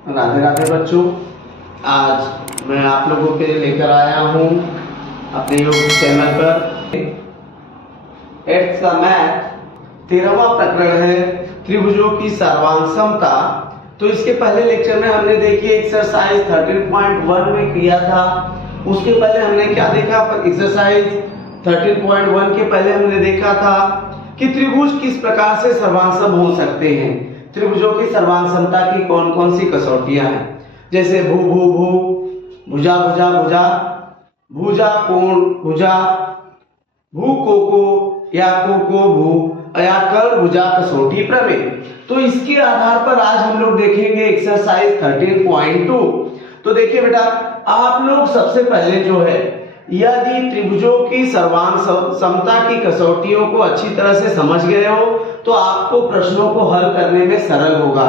राधे राधे बच्चों। आज मैं आप लोगों के लिए लेकर आया हूँ अपने यूट्यूब चैनल पर एट्थ का मैथ 13वां प्रकरण है त्रिभुजों की सर्वांग समता। तो इसके पहले लेक्चर में हमने देखिए एक्सरसाइज 13.1 में किया था। उसके पहले हमने क्या देखा? एक्सरसाइज 13.1 के पहले हमने देखा था कि त्रिभुज किस प्रकार से सर्वांग सम हो सकते हैं। त्रिभुजों की सर्वांग समता की कौन कौन सी कसौटियां हैं, जैसे भू भू भू, भुजा भुजा भुजा, भुजा कोण भुजा, भू को या को भू या कर्ण भुजा कसौटी प्रमेय। तो इसके आधार पर आज हम लोग देखेंगे एक्सरसाइज 13.2। तो देखिए बेटा, आप लोग सबसे पहले जो है, यदि त्रिभुजों की सर्वांग समता की कसौटियों को अच्छी तरह से समझ गए हो तो आपको प्रश्नों को हल करने में सरल होगा।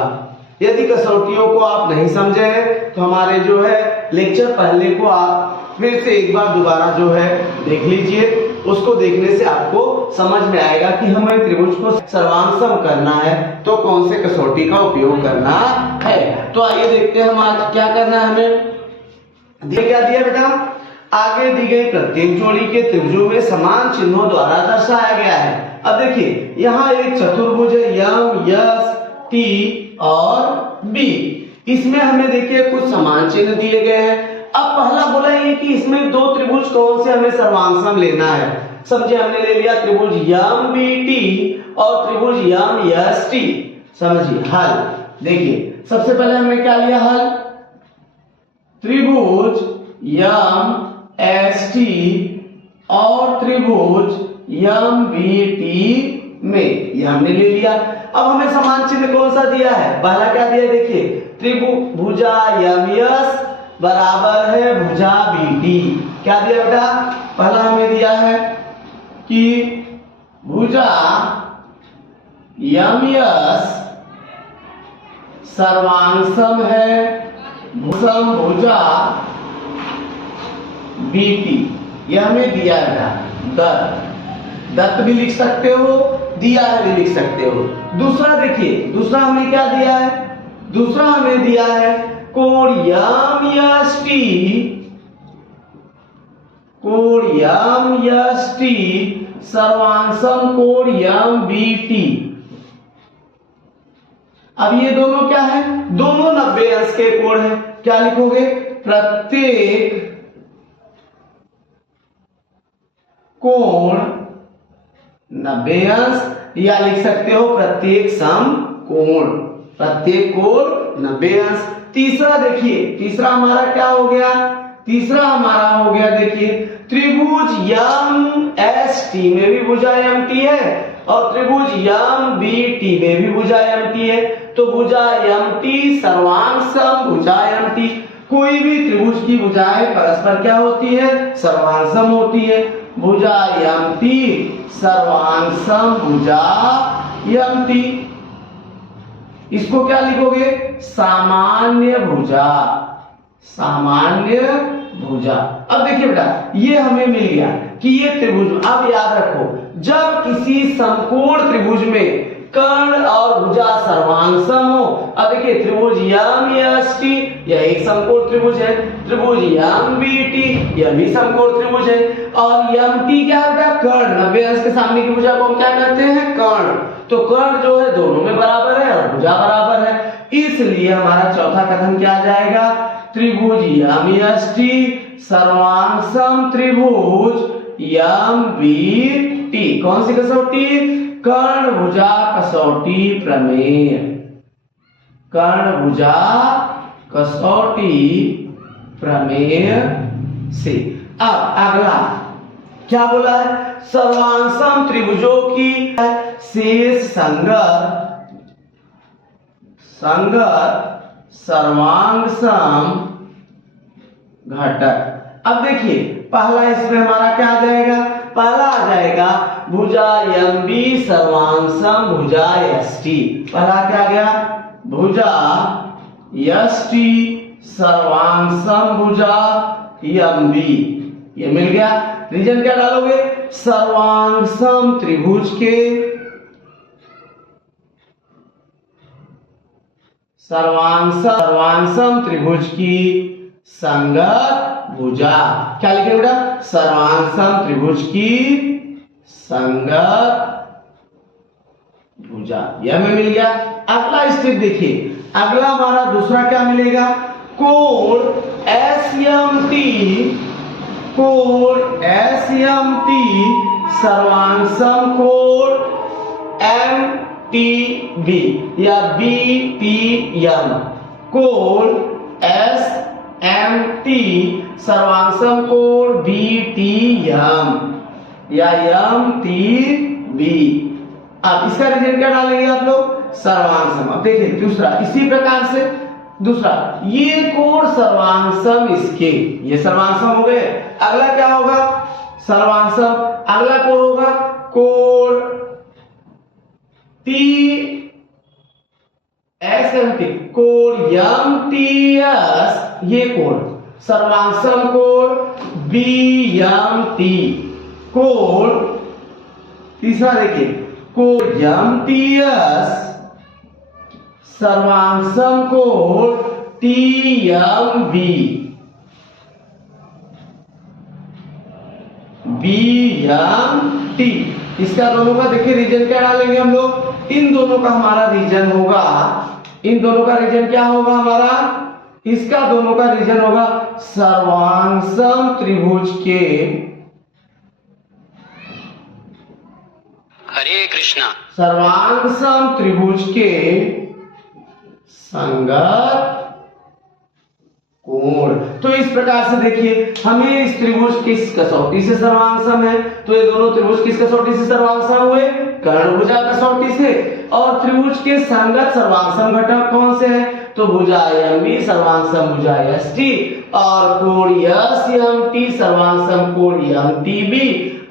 यदि कसौटियों को आप नहीं समझे हैं तो हमारे जो है लेक्चर पहले को आप फिर से एक बार दोबारा जो है देख लीजिए। उसको देखने से आपको समझ में आएगा कि हमें त्रिभुज को सर्वांग सम करना है तो कौन से कसौटी का उपयोग करना है। तो आइए देखते हैं हम आज क्या करना है हमें। क्या दिया बेटा? आगे दी गई प्रत्येक जोड़ी के त्रिभुजों में समान चिन्हों द्वारा दर्शाया गया है। अब देखिए, यहाँ एक चतुर्भुज है यम यस टी और बी। इसमें हमें देखिए कुछ समान चिन्ह दिए गए हैं। अब पहला बोला ये कि इसमें दो त्रिभुज कौन से हमें सर्वांग सम लेना है। समझे, हमने ले लिया त्रिभुज यम बी टी और त्रिभुज यम यस टी। समझिए हल। देखिए सबसे पहले हमने क्या लिया हल? त्रिभुज यम एस टी और त्रिभुज यम बी टी में, ये हमने ले लिया। अब हमें समान चिन्ह कौन सा दिया है? पहला क्या दिया? देखिए त्रिभुजा यम यस बराबर है भुजा बी टी। क्या दिया बेटा? पहला हमें दिया है कि भुजा यम यस सर्वांग सम है भुसम भुजा बी टी। यह हमें दिया है दत्त। दत्त भी लिख सकते हो, दिया है भी लिख सकते हो। दूसरा देखिए, दूसरा हमें क्या दिया है? दूसरा हमें दिया है कोण यम यस टी, कोण यम यस टी सर्वांग सम कोण यम बी टी। अब ये दोनों क्या है? दोनों 90 अंश के कोण है। क्या लिखोगे? प्रत्येक कोण 90 अंश, या लिख सकते हो प्रत्येक सम कोण। प्रत्येक कोण 90 अंश। तीसरा देखिए, तीसरा हमारा क्या हो गया? तीसरा हमारा हो गया देखिए त्रिभुज यम एस टी में भी भुजा एम टी है और त्रिभुज यम बी टी में भी भुजा एम टी है। तो भुजा एम टी सर्वांग सम भुजा एम टी। कोई भी त्रिभुज की भुजाएं परस्पर क्या होती है? सर्वांग सम होती है। भुजा एम टी सर्वांग सम भुजा एम टी। इसको क्या लिखोगे? सामान्य भुजा। सामान्य भुजा। अब देखिए बेटा, ये हमें मिल गया कि ये त्रिभुज। अब याद रखो, जब किसी समकोण त्रिभुज में कर्ण और भुजा सर्वांग सम हो। अब देखिए त्रिभुज यम यस टी, यह एक समकोण त्रिभुज है। त्रिभुज यम बी टी, यह भी समकोण त्रिभुज है। और यम टी क्या है? कर्ण। 90 अंश के सामने की भुजा को हम क्या कहते हैं? कर्ण। तो कर्ण जो है दोनों में बराबर है और भुजा बराबर है। इसलिए हमारा चौथा कथन क्या आ जाएगा? त्रिभुज यम यस टी सर्वांग सम त्रिभुज यम बी टी। कौन सी कसौटी? कर्ण भुजा कसौटी प्रमेय। कर्ण भुजा कसौटी प्रमेय से। अब अगला क्या बोला है? सर्वांग सम त्रिभुजों की शेष संगत सर्वांग सम घटक। अब देखिए पहला इसमें हमारा क्या आ जाएगा? पहला आ जाएगा भुजा एम बी सर्वांग सम भुजा एस टी। पहला क्या आ गया? भुजा एस टी सर्वांग सम भुजा एम बी। ये मिल गया। रीजन क्या डालोगे? सर्वांग सम त्रिभुज के सर्वांसम त्रिभुज की संगत भुजा। क्या लिखे बेटा? सर्वांसम त्रिभुज की संगत भुजा। यह हमें मिल गया। अगला स्टेप देखिए, अगला हमारा दूसरा क्या मिलेगा? कोण SMT, कोण SMT सर्वांसम कोण MTB या BTM। कोण SMT सर्वांसम कोण BTM या MTB। अब इसका रीजन क्या डालेंगे आप लोग? सर्वांसम। अब देखिए दूसरा, इसी प्रकार से दूसरा, ये कोण सर्वांसम इसके, ये सर्वांसम हो गए। अगला क्या होगा? सर्वांसम। अगला कोण होगा कोण TSMT, कोण MTS, ये कोण सर्वांसम कोण BMT। कोण तीसरा देखिए, कोण MTS सर्वांसम कोण TMB, BMT। इसका दोनों का देखिए रीजन क्या डालेंगे हम लोग? इन दोनों का हमारा रीजन होगा, इन दोनों का रीजन क्या होगा हमारा? इसका दोनों का रीजन होगा सर्वांसम त्रिभुज के, हरे कृष्णा, सर्वांसम त्रिभुज के संगत कोण। तो इस प्रकार से देखिए, हमें इस त्रिभुज किस कसौटी से सर्वांसम है? तो ये दोनों त्रिभुज किस कसौटी से सर्वांसम हुए? कर्णभुजा कसौटी से। और त्रिभुज के संगत सर्वांसम घटक कौन से हैं? तो भुजा MB सर्वांसम भुजा ST, और कोण SMT सर्वांसम कोण MTB,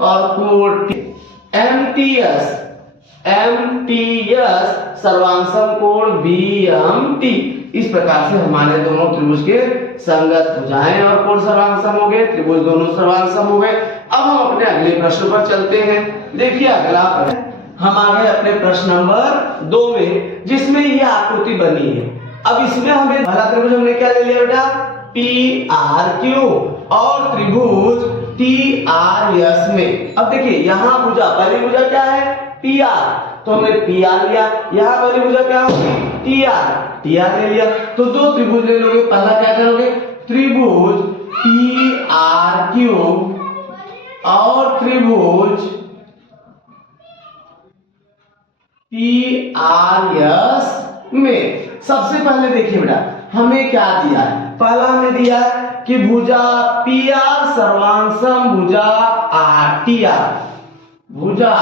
और कोण MTS सर्वांसम कोण BMT। इस प्रकार से हमारे दोनों त्रिभुज के संगत भुजाएं और कोण सर्वांसम हो गए, त्रिभुज दोनों सर्वांसम हो गए। अब हम अपने अगले प्रश्न पर चलते हैं। देखिए अगला हम आ गए अपने प्रश्न नंबर 2 में, जिसमें ये आकृति बनी है। अब इसमें हमें पहला त्रिभुज हमने क्या ले लिया बेटा? PRQ, और त्रिभुज TRS में। अब देखिए यहाँ भुजा, पहली भुजा क्या है? PR, तो हमने PR लिया। यहाँ पहली भुजा क्या होगी? TR ले लिया। तो दो त्रिभुज ले लोगे। पहला क्या करोगे? त्रिभुज PRQ और त्रिभुज TRS में। सबसे पहले देखिए बेटा, हमें क्या दिया है? पहला हमें दिया है कि भुजा PR सर्वांसम भुजा TR, भुजा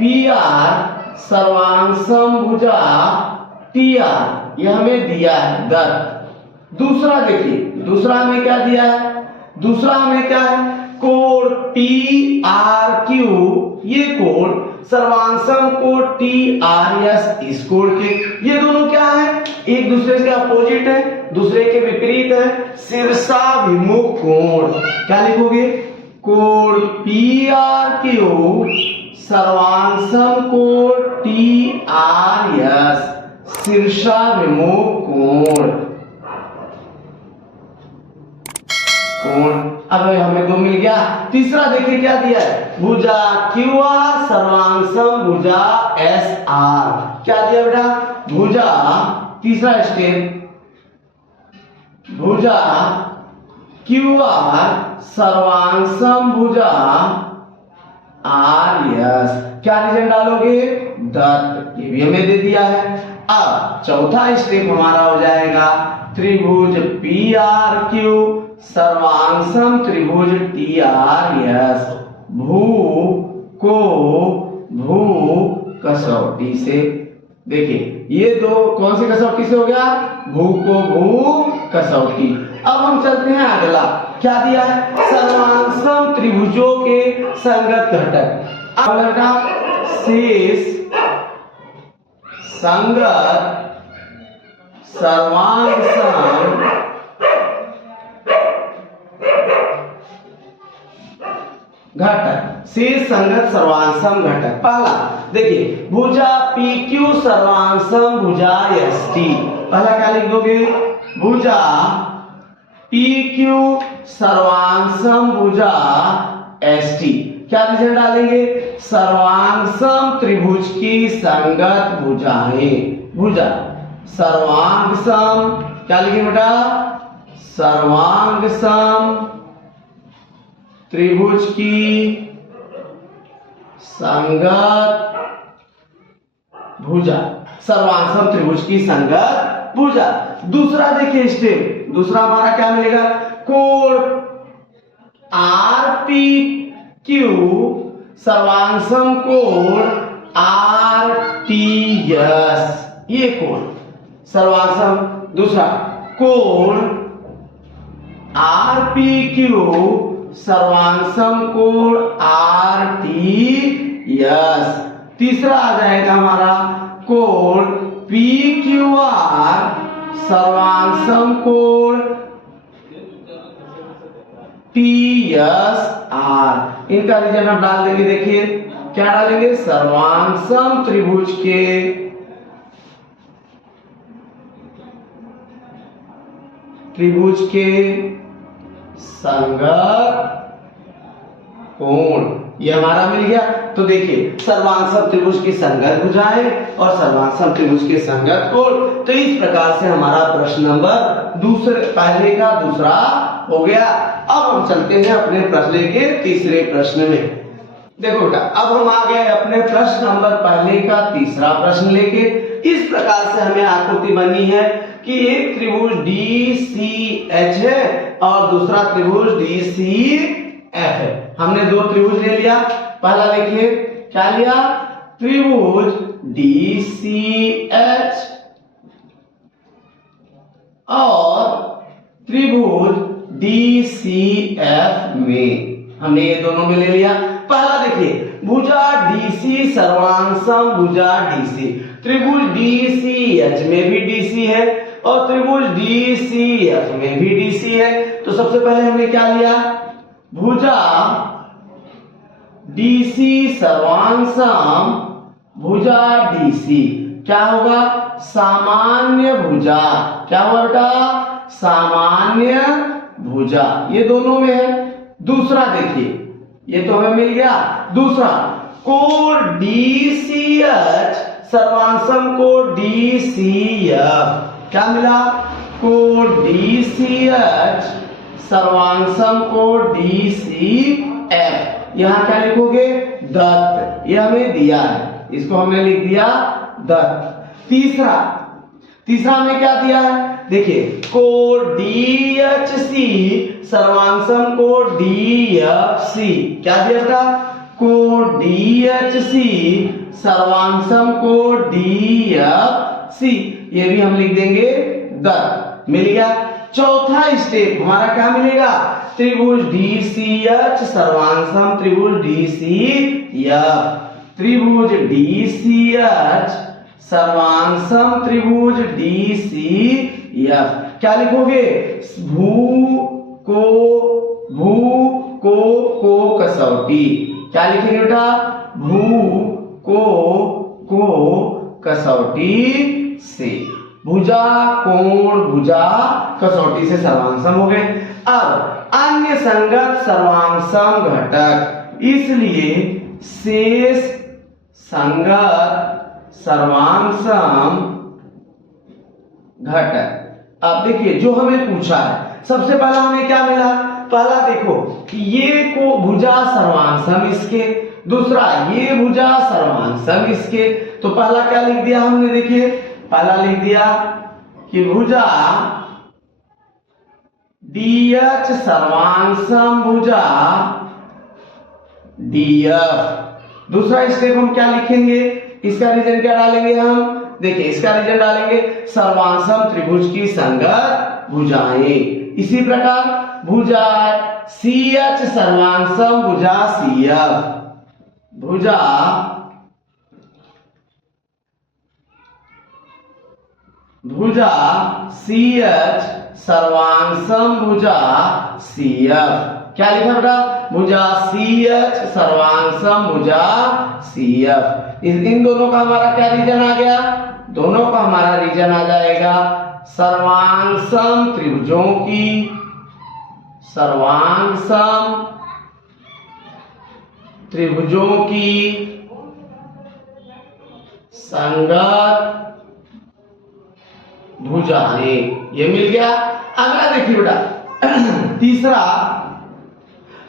PR सर्वांसम भुजा TR, यह हमें दिया है दत्त। दूसरा देखिए, दूसरा हमें क्या दिया है? दूसरा हमें क्या है? कोण TRQ, ये कोण सर्वांसम कोण TRS, इस कोण के। ये दोनों क्या है? एक दूसरे के अपोजिट है, दूसरे के विपरीत है, शीर्षाभिमुख कोण। क्या लिखोगे? कोण PRQ सर्वांसम कोण TRS, शीर्षाभिमुख कोण। अब हमें 2 मिल गया। तीसरा देखिए क्या दिया है? भुजा QR सर्वांसम भुजा SR। क्या दिया बेटा? भुजा, तीसरा स्टेप, भुजा QR सर्वांसम भुजा RS। क्या रीजन डालोगे? दत्त। ये भी हमें दे दिया है। अब चौथा स्टेप हमारा हो जाएगा त्रिभुज PRQ सर्वांसम त्रिभुज TRS, भू को भू कसौटी से। देखिए ये दो कौन सी कसौटी से हो गया? भू को भू कसौटी। अब हम चलते हैं अगला, क्या दिया है? सर्वांसम त्रिभुजों के संगत घटक। अगला शेष संगत सर्वांसम घटक। शेष संगत सर्वांसम घटक। पहला देखिए भुजा PQ सर्वांगसम भुजा ST। पहला क्या लिख दोगे, भुजा PQ सर्वांगसम भुजा ST। क्या रिजल्ट डालेंगे, सर्वांगसम त्रिभुज की संगत भुजाएं। भुजा सर्वांगसम, क्या लिखें बेटा, सर्वांगसम त्रिभुज की संगत भुजा, सर्वांगसम त्रिभुज की संगत भुजा। दूसरा देखिए स्टेप, दूसरा हमारा क्या मिलेगा, कोण RPQ सर्वांगसम कोण RTS, ये कोण सर्वांगसम। दूसरा कोण RPQ सर्वांगसम कोण RTS। तीसरा आ जाएगा हमारा कोण PQR सर्वांगसम कोण TSR। इनका रिजल्ट हम डाल देंगे, देखिए क्या डालेंगे, सर्वांगसम त्रिभुज के संगत कोण, ये हमारा मिल गया। तो देखिए सर्वांगसम त्रिभुज की संगत भुजाएं और सर्वांगसम त्रिभुज के संगत कोण। तो इस प्रकार से हमारा प्रश्न नंबर पहले का दूसरा हो गया। अब हम चलते हैं अपने प्रश्न के तीसरे प्रश्न में। देखो बेटा, अब हम आ गए अपने प्रश्न नंबर पहले का तीसरा प्रश्न लेके। इस प्रकार से हमें आकृति बनी है कि एक त्रिभुज DCH है और दूसरा त्रिभुज DCF है। हमने दो त्रिभुज ले लिया। पहला देखिए क्या लिया, त्रिभुज DCH और त्रिभुज DCF में हमने ये दोनों में ले लिया। पहला देखिए भुजा DC सर्वांगसम भुजा DC, त्रिभुज DCH में भी DC है और त्रिभुज DCF में भी DC है। तो सबसे पहले हमने क्या लिया, भुजा DC सर्वांगसम भुजा DC, क्या होगा, सामान्य भुजा। क्या होगा, सामान्य भुजा। ये दोनों में है। दूसरा देखिए, ये तो हमें मिल गया। दूसरा कोण DCH सर्वांगसम कोण DCF, क्या मिला, कोण DCH सर्वांगसम कोण DCF। यहां क्या लिखोगे, दत्त। ये हमें दिया है, इसको हमने लिख दिया दत्त। तीसरा हमें क्या दिया है, देखिए कोण DHC सर्वांगसम कोण DFC, क्या दिया था, कोण DHC सर्वांगसम कोण DFC। ये भी हम लिख देंगे दत्त। मिल गया। चौथा स्टेप हमारा क्या मिलेगा, त्रिभुज DCH सर्वांगसम त्रिभुज DCF, त्रिभुज DCH सर्वांगसम त्रिभुज DCF। क्या लिखोगे, भू को कसौटी। क्या लिखेंगे बेटा, भू को कसौटी से। भुजा कोण भुजा कसौटी से सर्वांगसम हो गए। अब अन्य संगत सर्वांगसम घटक, इसलिए शेष संगत सर्वांगसम घटक। अब देखिए जो हमें पूछा है, सबसे पहला हमें क्या मिला, पहला देखो कि ये को भुजा सर्वांगसम इसके, दूसरा ये भुजा सर्वांगसम इसके। तो पहला क्या लिख दिया हमने, देखिए पहला लिख दिया कि भुजा DH सर्वांगसम भुजा DF। दूसरा स्टेप हम क्या लिखेंगे, इसका रीजन क्या डालेंगे हम, देखिए इसका रीजन डालेंगे सर्वांगसम त्रिभुज की संगत भुजाएं। इसी प्रकार भुजा CH सर्वांगसम भुजा CF, भुजा CH सर्वांगसम भुजा CF। क्या लिखा बेटा, भुजा CH सर्वांगसम भुजा CF। इन दोनों का हमारा क्या रीजन आ गया? दोनों का हमारा रीजन आ जाएगा सर्वांग सम त्रिभुजों की, सर्वांग सम त्रिभुजों की संगत भुजाएं। ये मिल गया। अगला देखिए बेटा, तीसरा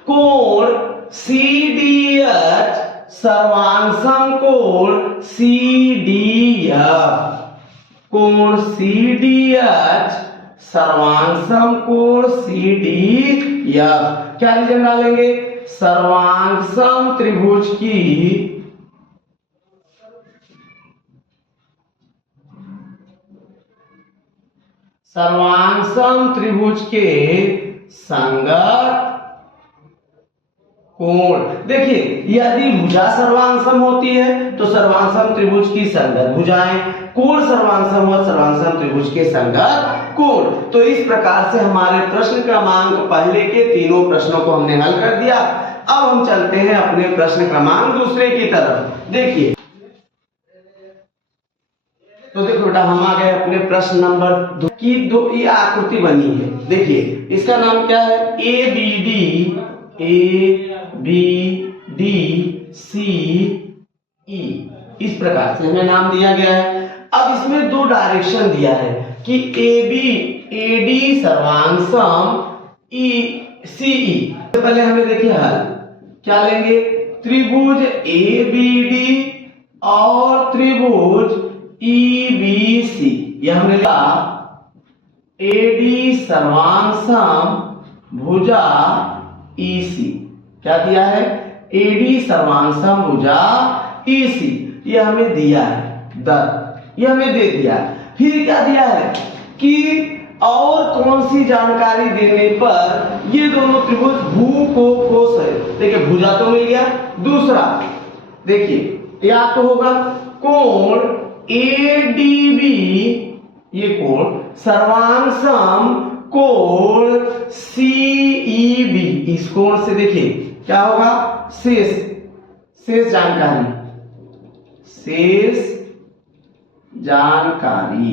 कोण CDH सर्वांग सम कोण CDF, कोण CDH सर्वांग सम कोण CDF। क्या रीजन डालेंगे? सर्वांग सम त्रिभुज की सर्वांग सम त्रिभुज के संगत कोण। देखिए, यदि भुजा सर्वांग सम होती है तो सर्वांग सम त्रिभुज की संगत भुजाएं, कोण सर्वांग सम हो सर्वांग सम त्रिभुज के संगत कोण। तो इस प्रकार से हमारे प्रश्न क्रमांक पहले के तीनों प्रश्नों को हमने हल कर दिया। अब हम चलते हैं अपने प्रश्न क्रमांक दूसरे की तरफ। देखिए, तो देखो बेटा, हम आ गए अपने प्रश्न नंबर 2 की। ये आकृति बनी है। देखिए, इसका नाम क्या है? ABD CE, इस प्रकार से हमें नाम दिया गया है। अब इसमें दो डायरेक्शन दिया है कि AD सर्वांग सम CE। तो पहले हमें देखिए हल क्या लेंगे? त्रिभुज ABD और त्रिभुज EBC। यह हमने लिखा AD सर्वांग सम भुजा EC। क्या दिया है? AD सर्वांग सम भुजा EC। यह हमें दिया है 10, यह हमें दे दिया। फिर क्या दिया है कि और कौन सी जानकारी देने पर ये दोनों त्रिभुज भू को कोस है। देखिए, भुजा तो मिल गया। दूसरा देखिए, या तो होगा कोण ADB, ये कोण सर्वांग सम कोण CEB। इस कोण से देखिए क्या होगा? शेष जानकारी, शेष जानकारी।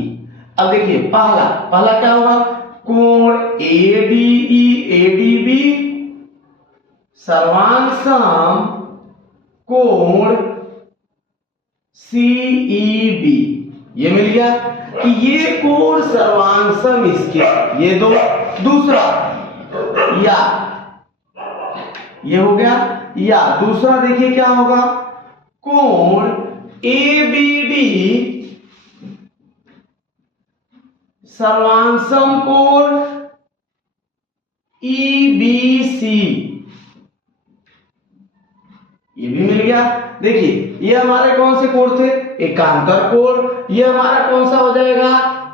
अब देखिए, पहला क्या होगा? कोण ADE ADB सर्वांग सम कोण CEB। ये मिल गया कि ये कोण सर्वांग सम इसके, ये दो। दूसरा या, ये हो गया या। दूसरा देखिए क्या होगा? कोण ABD सर्वांग सम कोण EBC। ये भी मिल गया। देखिए, ये हमारे कौन से कोण थे? एकांतर कोण। ये हमारा कौन सा हो जाएगा?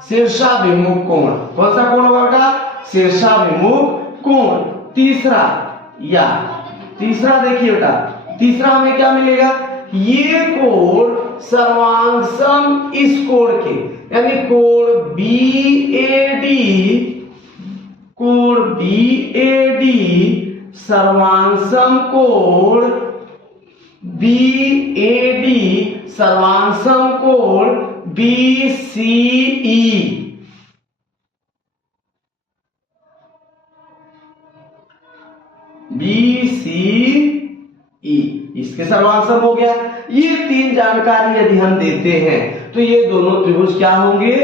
शीर्षाभिमुख कोण। कौन सा कोण होगा बेटा? शीर्षाभिमुख कोण। तीसरा या, तीसरा देखिए बेटा, तीसरा हमें क्या मिलेगा? ये कोण सर्वांग सम इस कोण के, यानी कोण BAD, कोण BAD सर्वांग सम कोण BAD सर्वांग सम कोण BCE। BCE इसके सर्वांग सम हो गया। ये तीन जानकारी यदि हम देते हैं तो ये दोनों त्रिभुज क्या होंगे?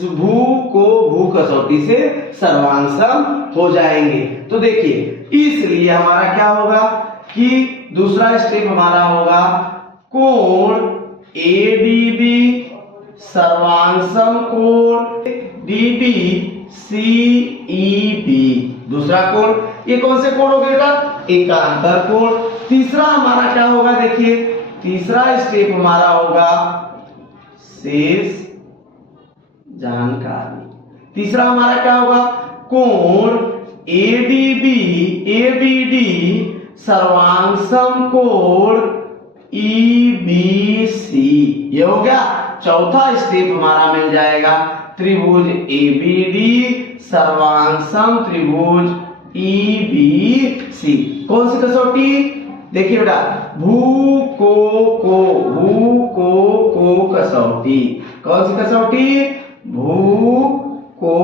भू को भू कसौटी से सर्वांग सम हो जाएंगे। तो देखिए, इसलिए हमारा क्या होगा कि दूसरा स्टेप हमारा होगा कोण ADB सर्वांग सम कोण DBCEB। दूसरा कोण, ये कौन से कोण हो गए बेटा? एकांतर कोण। तीसरा हमारा क्या होगा? देखिए, तीसरा स्टेप हमारा होगा शेष जानकारी। तीसरा हमारा क्या होगा? कोण ABD सर्वांग सम कोण EBC। ये हो गया। चौथा स्टेप हमारा मिल जाएगा त्रिभुज ABD सर्वांग सम त्रिभुज EBC। कौन सी कसौटी? देखिए बेटा, भू को कसौटी। कौन सी कसौटी? भू को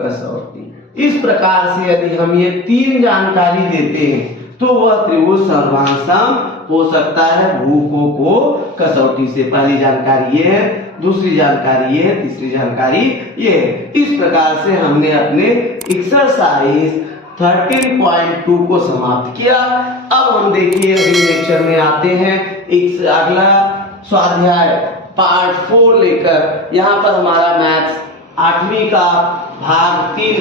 कसौटी। इस प्रकार से यदि हम ये 3 जानकारी देते हैं तो वह त्रिभुज सर्वांगसम हो सकता है भू को कसौटी से। पहली जानकारी ये है, दूसरी जानकारी ये है, तीसरी जानकारी ये है। इस प्रकार से हमने अपने एक्सरसाइज 13.2 को समाप्त किया। अब हम देखिए अगले लेक्चर में आते हैं एक अगला स्वाध्याय पार्ट 4 लेकर। यहाँ पर हमारा मैथ्स 8वीं का भाग 3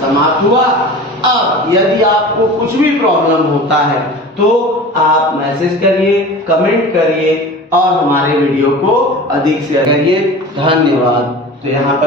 समाप्त हुआ। अब यदि आपको कुछ भी प्रॉब्लम होता है तो आप मैसेज करिए, कमेंट करिए और हमारे वीडियो को अधिक शेयर करिए। धन्यवाद। तो यहाँ पर